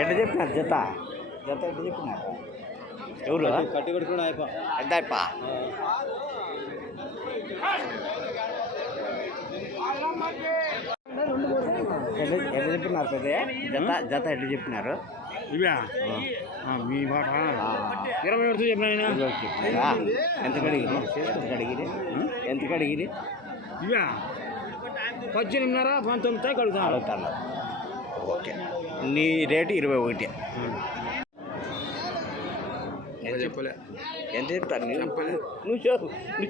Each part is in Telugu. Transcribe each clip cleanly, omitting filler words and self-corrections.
ఎట్లా చెప్పినారు జత జత ఎట్లా చెప్పినారు ఎవరు కట్టి కొట్టుకుని ఎంత అయిపో ఎట్లా చెప్పినారు పెద్ద జత జత ఎట్లా చెప్పినారు ఇవా మీ మాట 20 చెప్పినా ఎంత కడిగిరి ఎంత కడిగిరి ఇవా 18.5 19 అడుగుతాను ఓకే నీ రేటు 21 చెప్పలే ఎంత చెప్తాను నువ్వు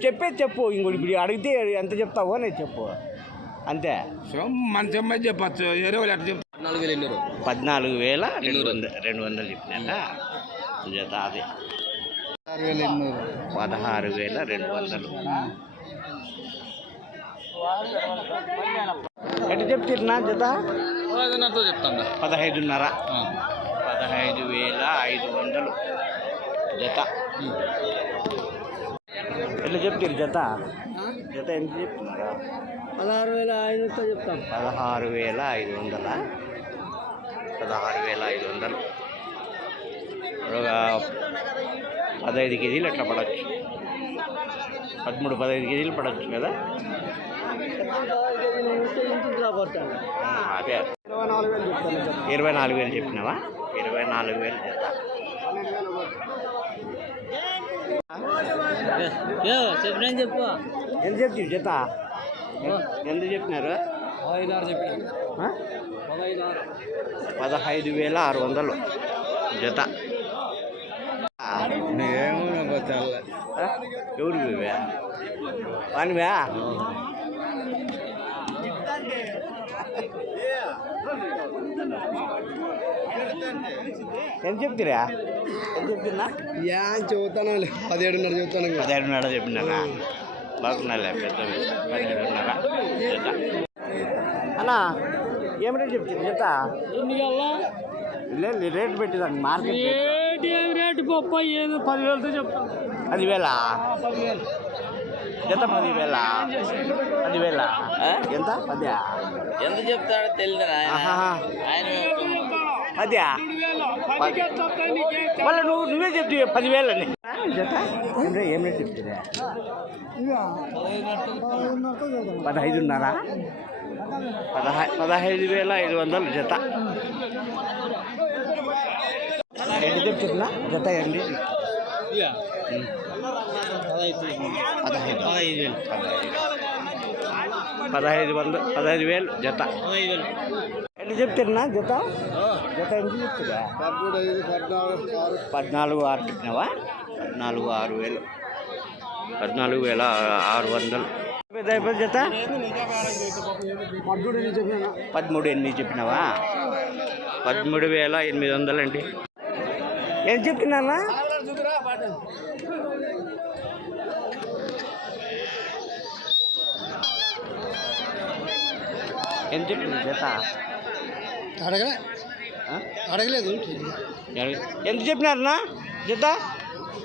చెప్పేది చెప్పు ఇంకోటి ఇప్పుడు అడిగితే ఎంత చెప్తావో నేను చెప్పు అంతే మన చెమ్మది చెప్పచ్చు 14,200 చెప్పినా జత అదే 16,200 ఎట్లా చెప్తున్నా జత 15,500 చెప్తాను 15,500 జత ఎట్లా చెప్తారు జత జత ఎంత చెప్తున్నారా 16,500 చెప్తాం 16,500 ఒక 15 కేజీలు ఎట్లా పడవచ్చు 13-15 కేజీలు పడవచ్చు కదా అదే 24,000 చెప్పినావా 24,000 జత చెప్పు ఎంత చెప్తారు జత ఎంత చెప్పినారు 15,600 జత ఎవరు వానివా ఎంత చెప్తారా ఎంత చెప్తున్నా చెబుతాను 17,500 చెబుతాను 17,500 చెప్పినారా బాగున్నాలే పెద్ద 17,500 జత అన్నా ఏం రేట్ చెప్తుంది జత లేదు రేట్ పెట్టేదాన్ని మార్కెట్ రేటు గొప్ప ఏదో 10,000తో చెప్తాను 10,000 జత 10,000 ఎంత 10 ఎంత చెప్తాడో తెలియదు ఆయన 10 మళ్ళీ నువ్వే చెప్తే 10,000 అని జత ఏం రేట్ చెప్తుందా 15,500 15,500 జత ఎన్ని చెప్తున్నా జత అండి 15,000 జత ఎన్ని చెప్తున్నా జత జత ఎంత చెప్తుందా 14,600 చెప్పినావా 14,600 14,600 జత 13,800 చెప్పినావా 13,800 అండి ఏం చెప్తున్నానా ఏం చెప్తున్నా జత అడగలేదు ఎంత చెప్పినారన్నా జత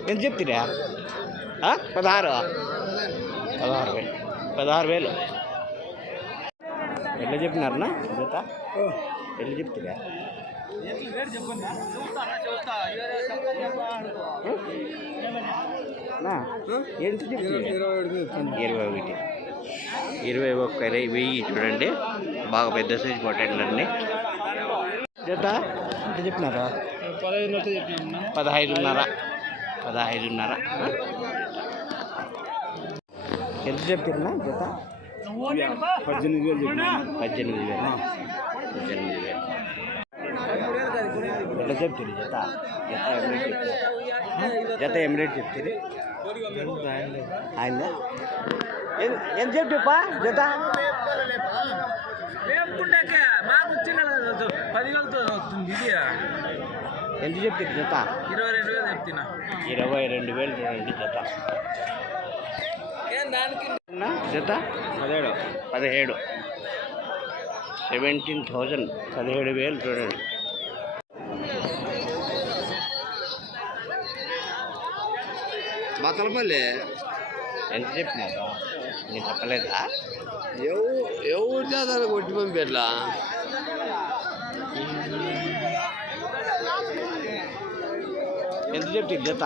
ఎంత చెప్తురా 16,000 ఎట్లా చెప్పినారన్నా జత ఎట్లా చెప్తురా ఎంత చెప్తున్నా 21,000 చూడండి బాగా పెద్ద సైజు పొట్టేళ్ళండి జత ఎంత చెప్పినారా 15,500 ఎంత చెప్తున్నా జత 18,000 ఎట్లా చెప్తుంది జత జత ఏం రేట్ చెప్తుంది ఆయన ఎంత చెప్తా జత ఎంత చెప్తుంది జత 22,000 చూడండి జత జత 17 17,000 17,000 చూడండి బతలపల్లి ఎంత చెప్పినారు నేను చెప్పలేదా ఎవరు చేస్తారు కొట్టి పంపేట్లా ఎంత చెప్తే జత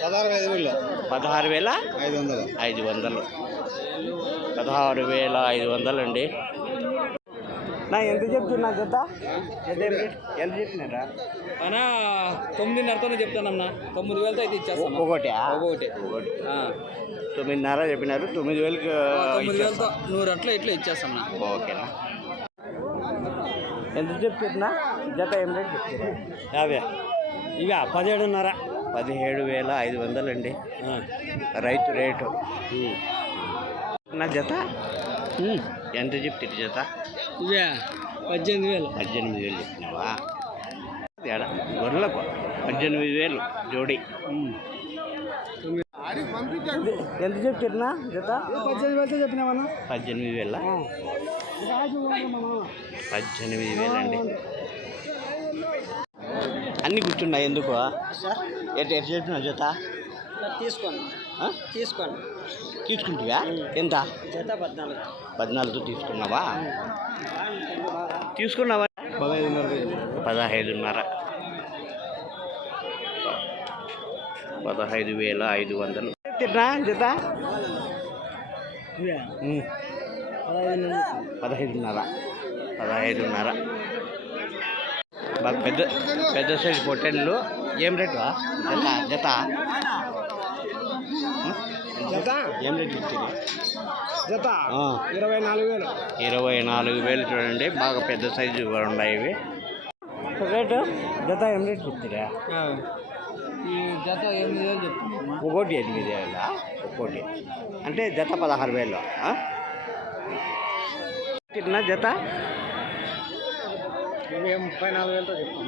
16,500 16,500 500 16,500 అండి. నా ఎంత చెప్తున్నా జత ఎంత చెప్పినారా? అన్నా 9,500 చెప్తానన్నా. 9,000తో అయితే ఇచ్చేస్తాను. ఒకటి 9,500 చెప్పినారు. 9,000కి 9,000తో 100 అట్లా ఇట్లా ఇచ్చేస్తాను. ఓకేనా? ఎంత చెప్తున్నా జత ఏం రేట్ చెప్తారా? 50 ఇవి 17,500 17,500 అండి రైతు రేటు. నా జత ఎంత చెప్తారు జత? ఇవే 18,000 18,000 చెప్పినావా? గొర్రెలకు 18,000 జోడి. ఎంత చెప్తున్నా జత? 18,000తో చెప్పినామన్నా. 18,000 18,000 అండి. అన్నీ కూర్చున్నాయి ఎందుకు? ఎట్లా చెప్పిన జత? తీసుకోండి ఆ? తీసుకోండి. తీసుకుంటావా? ఎంత? జత 14. 14తో తీసుకున్నావా? తీసుకున్నావా? 15,500 15,500 తిన్నా జత? 15,500 బాగా పెద్ద పెద్ద సైజు పొట్టెళ్ళు ఏం రేటు జత? జత జత ఏం రేటు ఇచ్చింది? జత 24,000. 24,000 చూడండి. బాగా పెద్ద సైజు ఉన్నాయి ఇవి. రేటు జత ఏం రేటు చెప్తారా? ఈ జత 8,000 చెప్తాను. ఒకటి 8,000 ఒక్కోటి అంటే జత 16,000. తిన్నా జత 34,000తో చెప్తాను.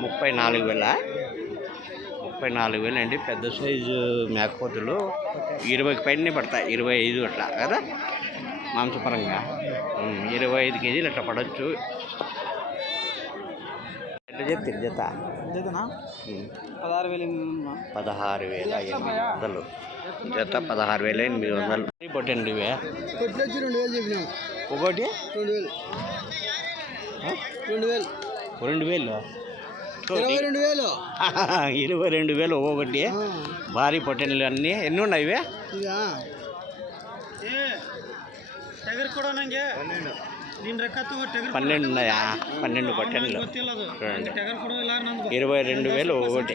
34,000 అండి. పెద్ద సైజు మేకపోతులు 20కి పైనే పడతాయి. 25 అట్లా కదా మాంసపరంగా. 25 కేజీలు అట్లా పడవచ్చు. ఎట్లా చెప్తారు జత? జతనా 16,000. 16,800 జత 16,800 పొట్టండి ఇవే. కొట్లొచ్చి 2,000 చెప్పినాం. ఒకటి 2,000. 2,000. 2,000 22,000. 22,000 ఒక్కొక్కటి. భారీ పొట్టెన్లు అన్నీ ఎన్ని ఉన్నాయి ఇవే? ఇదా టగర్ కూడా ನಂಗೆ 12 ఉన్నాయా? 12 పొట్టెన్లు చూడండి. 22,000 ఒకటి.